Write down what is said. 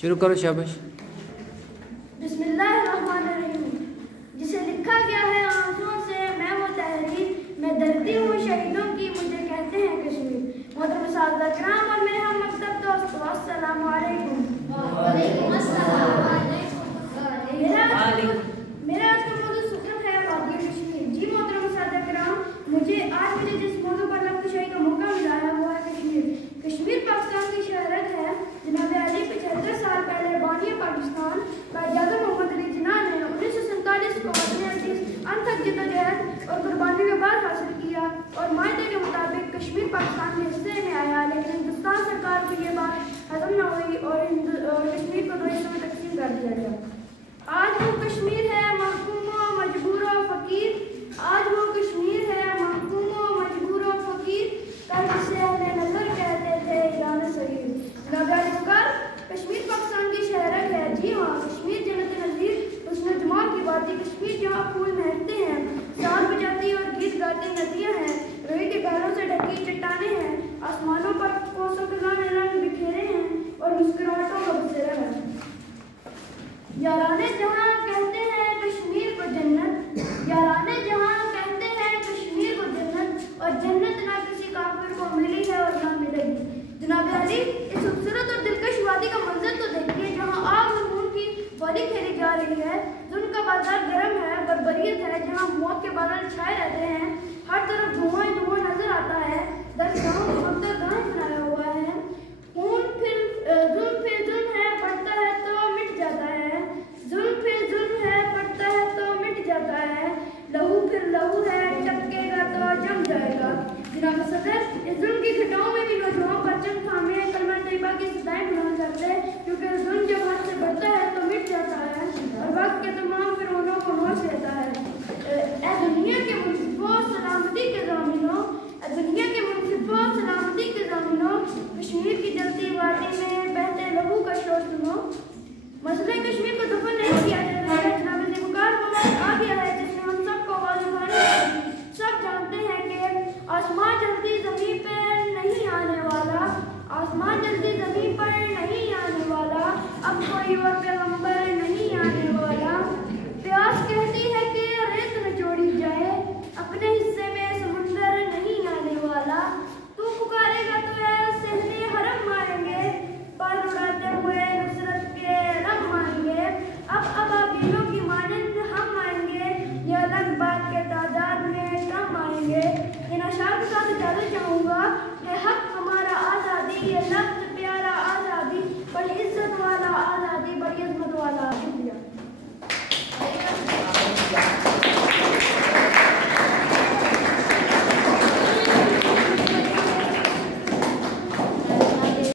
शुरू करो शाबाश। बिस्मिल्लाहिर्रहमानिर्रहीम। जिसे लिखा गया है आंसुओं से मैं वो तहरीर, मैं डरती हूँ शहीदों की, मुझे कहते हैं कश्मीर। मोहतरम साहब किराम और मेरे हम मकतब दोस्त, अस्सलामु अलैकुम। वालेकुम अस्सलाम। मेरा आज का मौजूद सुकून है वाक़ई कश्मीर। जी मोहतरम साहब किराम, मुझे जिस मौजू पर लफ्ज़शाही का मौका मिला है वो है कश्मीर। कश्मीर पाकिस्तान की शहरत है। जनाब अली 75 साल पहले बानी पाकिस्तान कायद-ए-आज़म मोहम्मद अली जिन्ना ने 1947 को अपनी अनथक जद्दोजहद और कुर्बानी में बार हासिल किया और मायदे के मुताबिक कश्मीर पाकिस्तान के हिस्से में आया, लेकिन हिंदुस्तान सरकार को ये बात हजम न हुई और कश्मीर को दो हिस्सों में तकसीम कर दिया गया। आज वो कश्मीर है महकूम व मजबूर व फकीर, आज वो कश्मीर है महकूम व मजबूर व फकीर, कल जिसे अहले नज़र कहते थे ईरान सगीर। जनाब अली बुकार, कश्मीर पाकिस्तान की शहरत है। जी हाँ, कश्मीर जन्नत नज़ीर हुस्न जमाल की बात है। कश्मीर जहाँ फूल महकते हैं, साल बजाती और गीत गाती नदियाँ हैं, रोई के घरों से ढकी चट्टानें हैं, आसमानों पर कोसों खजाने रंग बिखेरे हैं और मुस्कुराहटों का बसेरा है। याराने जहाँ कहते हैं कश्मीर को जन्नत, याराने जहाँ कहते हैं कश्मीर को जन्नत, और जन्नत ना किसी काफिर को मिली है और ना मिलेगी। जनाब अली, इस खूबसूरत और दिलकश वादी का मंजर तो देखिए, जहाँ आग और खून की होली खेली जा रही है। जुल्म का बाजार गर्म है, बर्बरियत है, जहाँ मौत के बादल छाए रहते हैं, हर तरफ धुआं ही धुआं नजर आता है। दर गाँव बनाया हुआ है। खून फिर जुल्म है, बढ़ता है तो मिट जाता है। जुल्म फिर जुल्म है, बढ़ता है तो मिट जाता है। लहू फिर लहू है, टपकेगा तो जम जाएगा। जनाब सदर, इस जुल्म की घटाओं में भी नौजवान परचम थामे कलमा तैयबा की सदाएं बुलंद करते हैं, क्योंकि जुल्म जब हाथ से बढ़ता है तो मिट जाता है और वक्त के तमाम फिरौनों को होश रहता है। ए दुनिया के मुनसिफों सलामती के ज़ामिनों, ए दुनिया के मुनसिफों सलामती के ज़ामिनों, कश्मीर की जलती वादी में बहते लहू का शोर सुनो। मसले कश्मीर को दफन नहीं किया जाता है। जनाब अली बुकार, वो वक्त आ गया है जिसमें हम सबको आवाज़ उठानी होगी। सब जानते हैं कि आसमान जल्दी ज़मीन पर नहीं आने वाला, आसमान जल्दी ज़मीन पर नहीं आने वाला। अब कोई और